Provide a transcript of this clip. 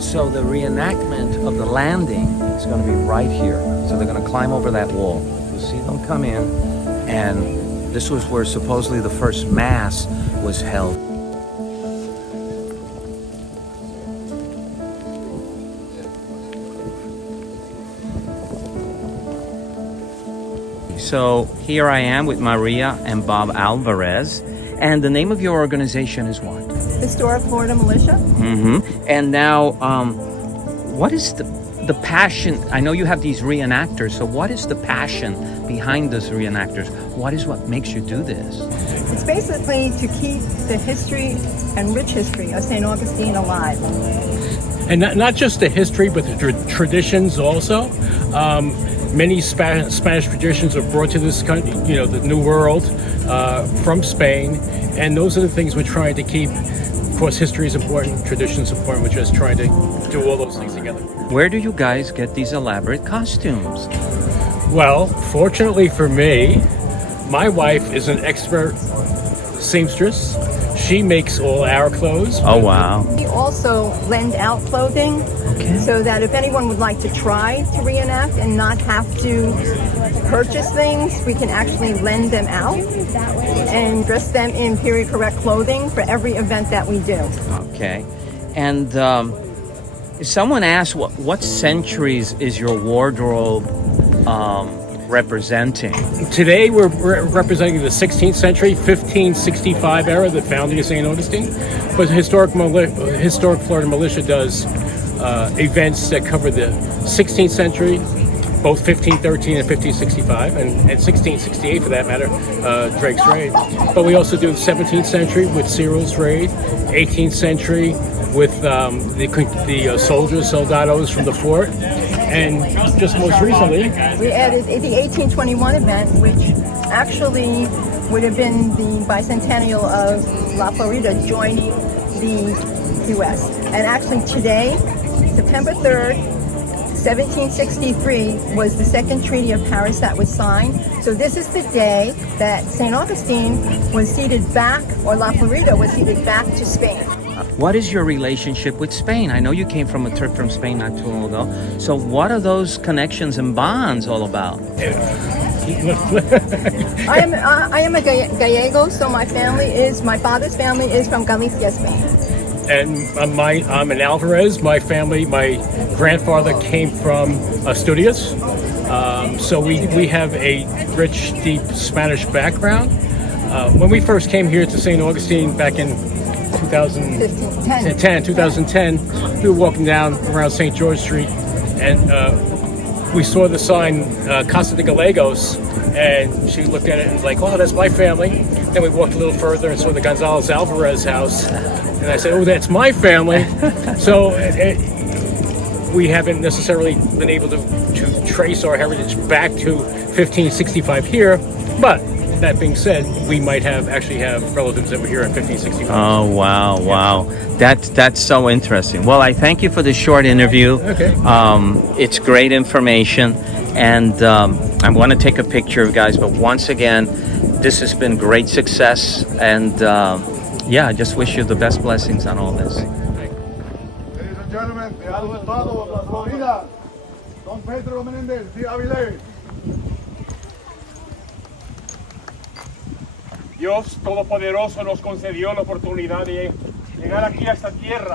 So the reenactment of the landing is going to be right here. So they're going to climb over that wall. You'll see them come in, and this was where supposedly the first mass was held. So here I am with Maria and Bob Alvarez. And the name of your organization is what? Historical Florida Militia. Mm-hmm. And now, what is the passion? I know you have these reenactors, so what is the passion behind those reenactors? What makes you do this? It's basically to keep the history and rich history of St. Augustine alive. And not just the history, but the traditions also. Many Spanish traditions are brought to this country, the New World, from Spain. And those are the things we're trying to keep. Of course, history is important, traditions important. We're just trying to do all those things together. Where do you guys get these elaborate costumes? Well, fortunately for me, my wife is an expert seamstress. She makes all our clothes. Oh, wow. We also lend out clothing so that if anyone would like to try to reenact and not have to purchase things, we can actually lend them out and dress them in period correct clothing for every event that we do. Okay. And if someone asks what centuries is your wardrobe representing? Today we're representing the 16th century, 1565 era, the founding of St. Augustine. But Historic Florida Militia does events that cover the 16th century, both 1513 and 1565, and 1668 for that matter, Drake's Raid. But we also do the 17th century with Cyril's Raid, 18th century with the soldiers, soldados from the fort, and just most recently we added the 1821 event, which actually would have been the bicentennial of La Florida joining the U.S. And actually today, September 3rd, 1763 was the second Treaty of Paris that was signed. So this is the day that St. Augustine was ceded back, or La Florida was ceded back to Spain. What is your relationship with Spain? I know you came from a trip from Spain not too long ago. So what are those connections and bonds all about? I am a Gallego, so my father's family is from Galicia, Spain. And I'm an Alvarez. My grandfather came from Asturias. So we have a rich, deep Spanish background. When we first came here to St. Augustine back in 2010, we were walking down around St. George Street, and we saw the sign Casa de Gallegos, and she looked at it and was like, "Oh, that's my family." Then we walked a little further and saw the Gonzalez Alvarez house, and I said, "Oh, that's my family." So we haven't necessarily been able to trace our heritage back to 1565 here, but that being said, we might actually have relatives that were here in 1565. Oh, wow. That's so interesting. Well, I thank you for this short interview. Okay. It's great information, and I want to take a picture of you guys, but once again, this has been great success, and I just wish you the best blessings on all this. Ladies and gentlemen, the Estado of La Florida, Don Pedro Menéndez de Avilés. Dios Todopoderoso nos concedió la oportunidad de llegar aquí a esta tierra